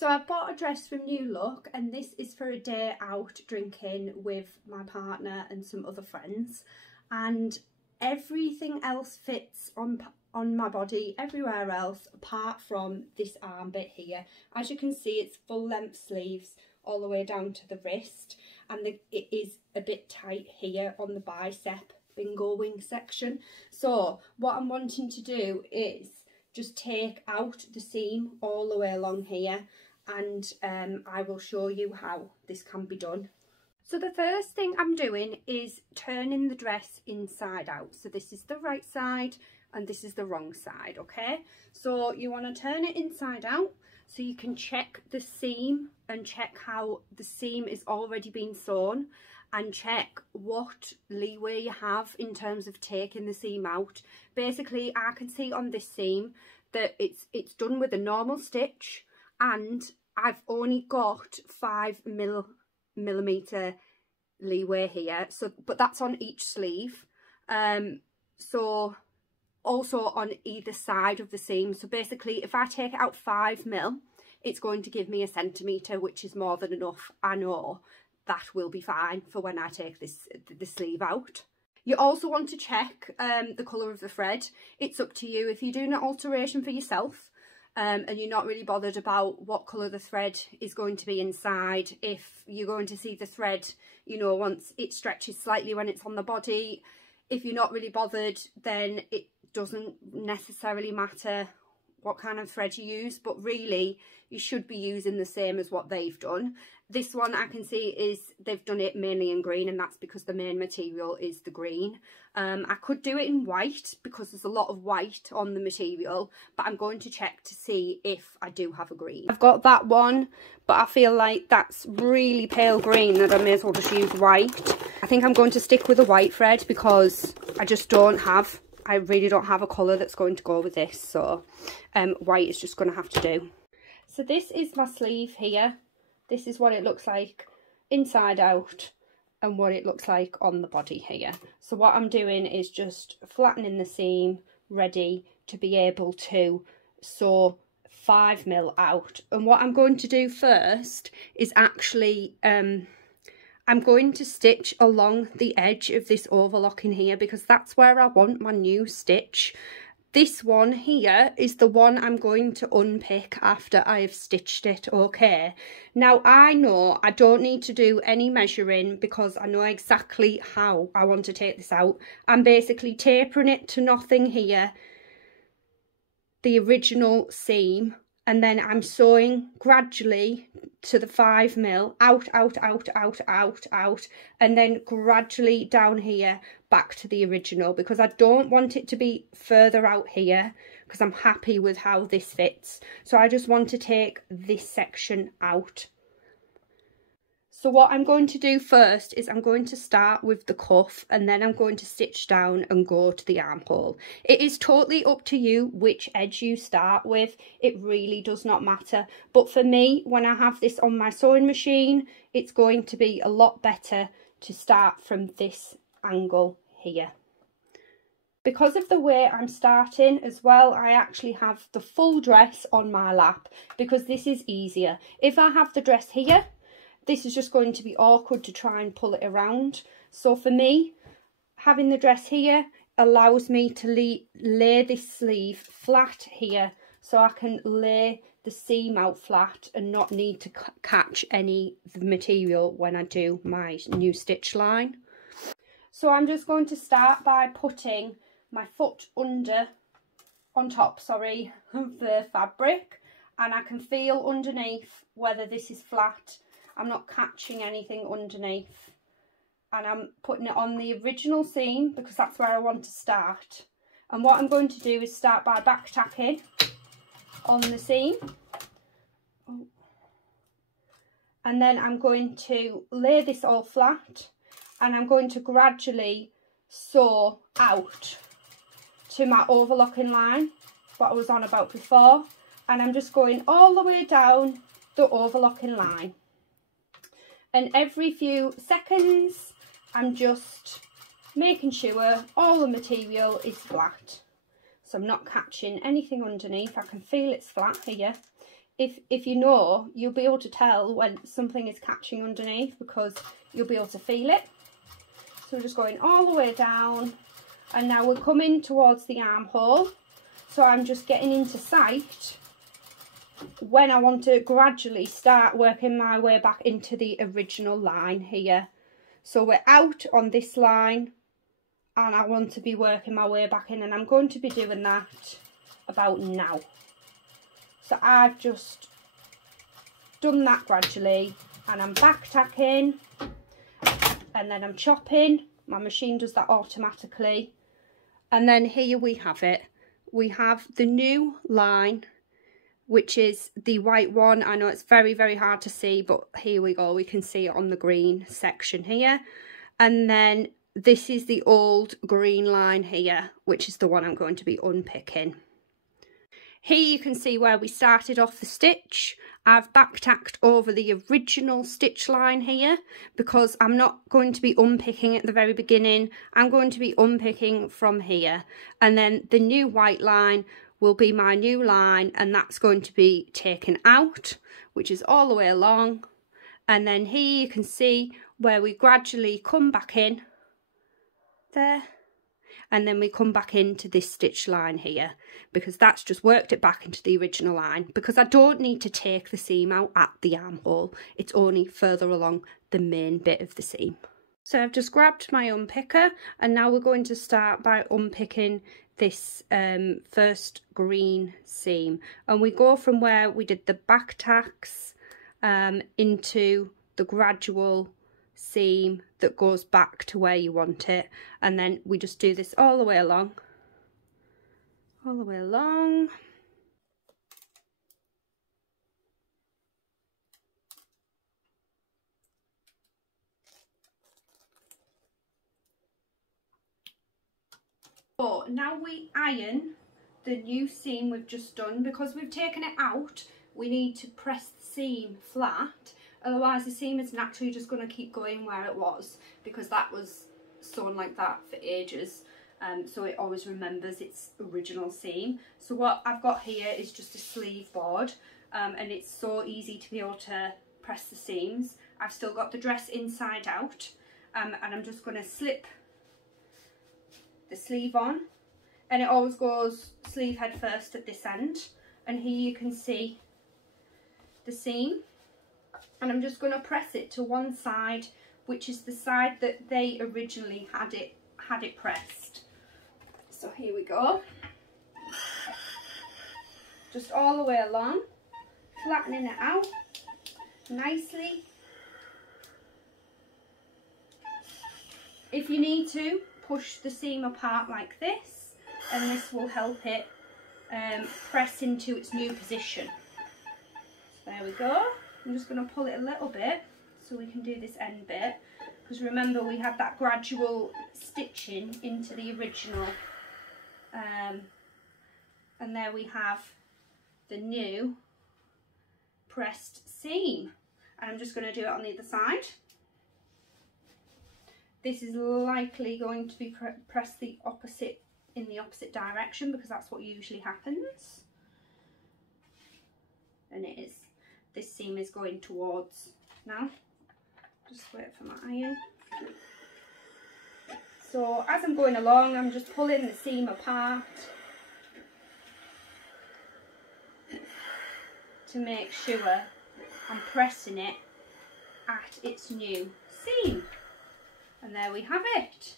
So I bought a dress from New Look, and this is for a day out drinking with my partner and some other friends, and everything else fits on my body everywhere else apart from this arm bit here. As you can see, it's full length sleeves all the way down to the wrist, and it is a bit tight here on the bicep bingo wing section. So what I'm wanting to do is just take out the seam all the way along here, and I will show you how this can be done. So the first thing I'm doing is turning the dress inside out. So this is the right side and this is the wrong side, okay? So you want to turn it inside out so you can check the seam and check how the seam is already been sewn, and check what leeway you have in terms of taking the seam out. Basically, I can see on this seam that it's done with a normal stitch, and I've only got 5 millimeter leeway here. So, but that's on each sleeve. So also on either side of the seam. So basically, if I take it out 5 mil, it's going to give me 1 centimetre, which is more than enough. I know that will be fine for when I take the sleeve out. You also want to check the colour of the thread. It's up to you. If you're doing an alteration for yourself and you're not really bothered about what colour the thread is going to be inside, if you're going to see the thread, you know, once it stretches slightly when it's on the body, if you're not really bothered, then it doesn't necessarily matter what kind of thread you use, but really you should be using the same as what they've done. This one I can see is they've done it mainly in green, and that's because the main material is the green. I could do it in white because there's a lot of white on the material, but I'm going to check to see if I do have a green. I've got that one, but I feel like that's really pale green that I may as well just use white. I think I'm going to stick with the white thread because I really don't have a colour that's going to go with this, so white is just going to have to do. So this is my sleeve here. This is what it looks like inside out and what it looks like on the body here. So what I'm doing is just flattening the seam, ready to be able to sew 5 mil out. And what I'm going to do first is actually I'm going to stitch along the edge of this overlocking here, because that's where I want my new stitch. This one here is the one I'm going to unpick after I have stitched it, okay? Now, I know I don't need to do any measuring because I know exactly how I want to take this out. I'm basically tapering it to nothing here, the original seam, and then I'm sewing gradually to the 5 mil, out, and then gradually down here back to the original, because I don't want it to be further out here because I'm happy with how this fits. So I just want to take this section out. So what I'm going to do first is I'm going to start with the cuff, and then I'm going to stitch down and go to the armhole. It is totally up to you which edge you start with. It really does not matter. But for me, when I have this on my sewing machine, it's going to be a lot better to start from this angle here. Because of the way I'm starting as well, I actually have the full dress on my lap because this is easier. If I have the dress here, this is just going to be awkward to try and pull it around. So for me, having the dress here allows me to lay this sleeve flat here, so I can lay the seam out flat and not need to catch any of the material when I do my new stitch line. So I'm just going to start by putting my foot on top of the fabric, and I can feel underneath whether this is flat. I'm not catching anything underneath, and I'm putting it on the original seam because that's where I want to start. And what I'm going to do is start by back tacking on the seam, and then I'm going to lay this all flat, and I'm going to gradually sew out to my overlocking line, what I was on about before, and I'm just going all the way down the overlocking line. And every few seconds, I'm just making sure all the material is flat. So I'm not catching anything underneath. I can feel it's flat here. if you know, you'll be able to tell when something is catching underneath because you'll be able to feel it. So we're just going all the way down, and now we're coming towards the armhole. So I'm just getting into sight when I want to gradually start working my way back into the original line here. So we're out on this line and I want to be working my way back in, and I'm going to be doing that about now. So I've just done that gradually, and I'm back tacking, and then I'm chopping. My machine does that automatically. And then here we have it. We have the new line, which is the white one. I know it's very, very hard to see, but here we go. We can see it on the green section here. And then this is the old green line here, which is the one I'm going to be unpicking. Here you can see where we started off the stitch. I've back-tacked over the original stitch line here because I'm not going to be unpicking at the very beginning. I'm going to be unpicking from here, and then the new white line will be my new line, and that's going to be taken out, which is all the way along. And then here you can see where we gradually come back in there, and then we come back into this stitch line here because that's just worked it back into the original line, because I don't need to take the seam out at the armhole. It's only further along the main bit of the seam. So I've just grabbed my unpicker, and now we're going to start by unpicking this first green seam, and we go from where we did the back tacks into the gradual seam that goes back to where you want it, and then we just do this all the way along, So now we iron the new seam we've just done. Because we've taken it out, we need to press the seam flat, otherwise the seam is naturally just going to keep going where it was, because that was sewn like that for ages, so it always remembers its original seam. So what I've got here is just a sleeve board, and it's so easy to be able to press the seams. I've still got the dress inside out, and I'm just going to slip the sleeve on, and it always goes sleeve head first at this end, and here you can see the seam, and I'm just going to press it to one side, which is the side that they originally had it pressed. So here we go, just all the way along, flattening it out nicely. If you need to, push the seam apart like this, and this will help it press into its new position. So there we go. I'm just going to pull it a little bit so we can do this end bit, because remember we had that gradual stitching into the original, and there we have the new pressed seam, and I'm just going to do it on the other side. This is likely going to be pressed in the opposite direction, because that's what usually happens, and it is. This seam is going towards now. Just wait for my iron. So as I'm going along, I'm just pulling the seam apart to make sure I'm pressing it at its new seam. And there we have it.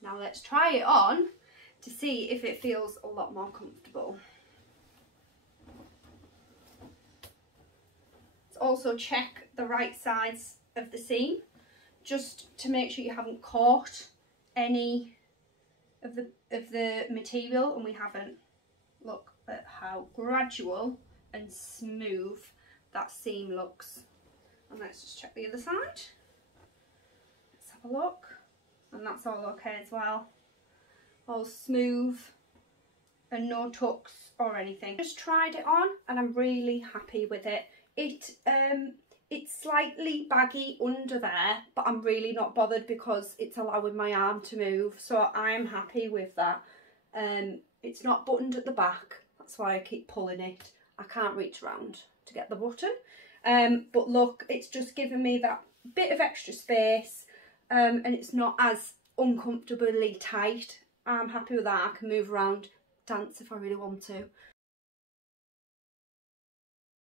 Now let's try it on to see if it feels a lot more comfortable. Let's also check the right sides of the seam, just to make sure you haven't caught any of the material, and we haven't. Look at how gradual and smooth that seam looks. And let's just check the other side. Let's have a look. And that's all okay as well. All smooth and no tucks or anything. Just tried it on and I'm really happy with it. It's slightly baggy under there, but I'm really not bothered because it's allowing my arm to move. So I'm happy with that. It's not buttoned at the back, that's why I keep pulling it. I can't reach around to get the button. But look, it's just given me that bit of extra space, and it's not as uncomfortably tight. I'm happy with that. I can move around, dance if I really want to.